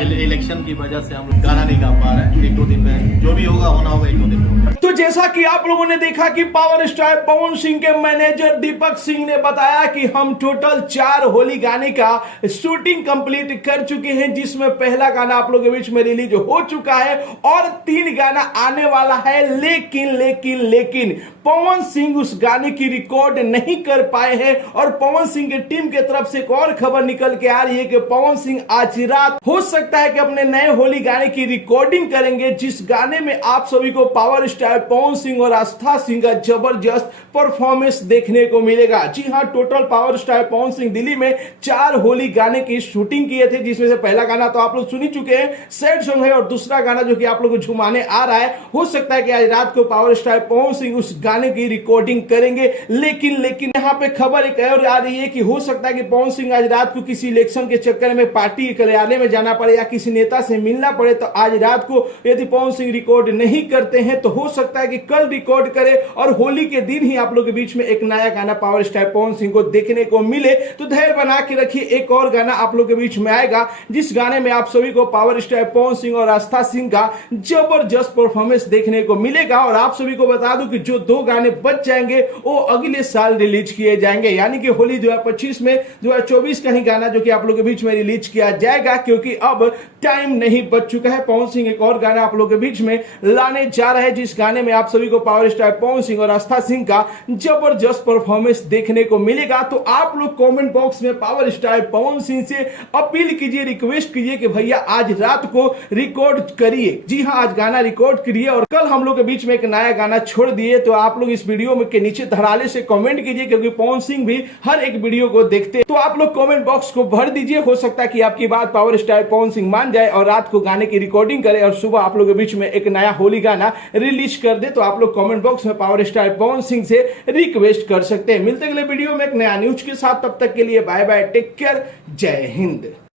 Election की वजह से हम लोग गाना नहीं गा पा रहे हैं। एक दो दिन में जो भी होगा होना होगा, एक दो दिन में होगा। तो जैसा कि आप लोगों ने देखा कि पावर स्टार पवन सिंह के मैनेजर दीपक सिंह ने बताया कि हम टोटल 4 होली गाने का शूटिंग कंप्लीट कर चुके हैं, जिसमें पहला गाना आप लोगों के बीच में रिलीज हो चुका है और 3 गाना आने वाला है। लेकिन पवन सिंह उस गाने की रिकॉर्ड नहीं कर पाए हैं और पवन सिंह की टीम की तरफ से एक और खबर निकल के आ रही है कि पवन सिंह आज रात हो सकता है कि अपने नए होली गाने की रिकॉर्डिंग करेंगे, जिस गाने में आप सभी को पावर स्टार पवन सिंह और आस्था सिंह का जबरदस्त परफॉर्मेंस देखने को मिलेगा। जी हां, total power star Pawan Singh Delhi में 4 होली गाने की शूटिंग किए थे, जिसमें से पहला गाना तो आप लोग सुन ही चुके हैं, सैड सॉन्ग है, और दूसरा गाना जो कि आप लोग को झुमाने आ रहा है। हो सकता है कि आज रात को पावर स्टार पवन सिंह उस गाने की रिकॉर्डिंग करेंगे। लेकिन यहां पे खबर एक और आ रही है कि हो सकता है कि पवन सिंह आज रात को किसी इलेक्शन के चक्कर में पार्टी कार्यालय में जाना पड़े या किसी नेता से मिलना पड़े, तो आज रात को यदि पवन सिंह रिकॉर्ड नहीं करते हैं तो हो सकता है कि कल रिकॉर्ड करे और होली के दिन ही आप लोग के बीच में एक नया गाना पावर स्टार पवन सिंह को देखने को मिले। तो धैर्य बना के रखिए, एक और गाना आप लोग के बीच में आएगा, जिस गाने में आप सभी को पावर स्टार पवन सिंह और आस्था सिंह का जबरदस्त परफॉर्मेंस देखने को मिलेगा। और आप सभी को बता दूं कि जो 2 गाने बच जाएंगे वो अगले साल रिलीज किए जाएंगे, यानी कि होली 2025 में 2024 का ही गाना जो कि आप लोग के बीच में रिलीज किया जाएगा, क्योंकि अब टाइम नहीं बच चुका है। पवन सिंह एक और गाना आप लोग के बीच में लाने जा रहे हैं, जिस गाने में आप सभी को पावर स्टार पवन सिंह और आस्था सिंह का जबरदस्त परफॉर्मेंस देखने को मिलेगा। तो आप लोग कमेंट बॉक्स में पावर स्टार पवन सिंह से अपील कीजिए, रिक्वेस्ट कीजिए कि भैया आज रात को रिकॉर्ड करिए। जी हां, आज गाना रिकॉर्ड करिए और कल हम लोग के बीच में एक नया गाना छोड़ दिए। तो आप लोग इस वीडियो में के नीचे धड़ाले से कमेंट कीजिए, क्योंकि पवन सिंह भी हर एक वीडियो को देखते हैं। तो आप लोग कमेंट बॉक्स को भर दीजिए, हो सकता है कि आपकी बात पावर स्टार पवन सिंह मान जाए और रात को गाने की रिकॉर्डिंग करे और सुबह आप लोग के बीच में एक नया होली गाना रिलीज कर दे। तो आप लोग कमेंट बॉक्स में पावर स्टार पवन सिंह से रिक्वेस्ट कर सकते हैं। मिलते अगले वीडियो में एक नया न्यूज के साथ, तब तक के लिए बाय बाय, टेक केयर, जय हिंद।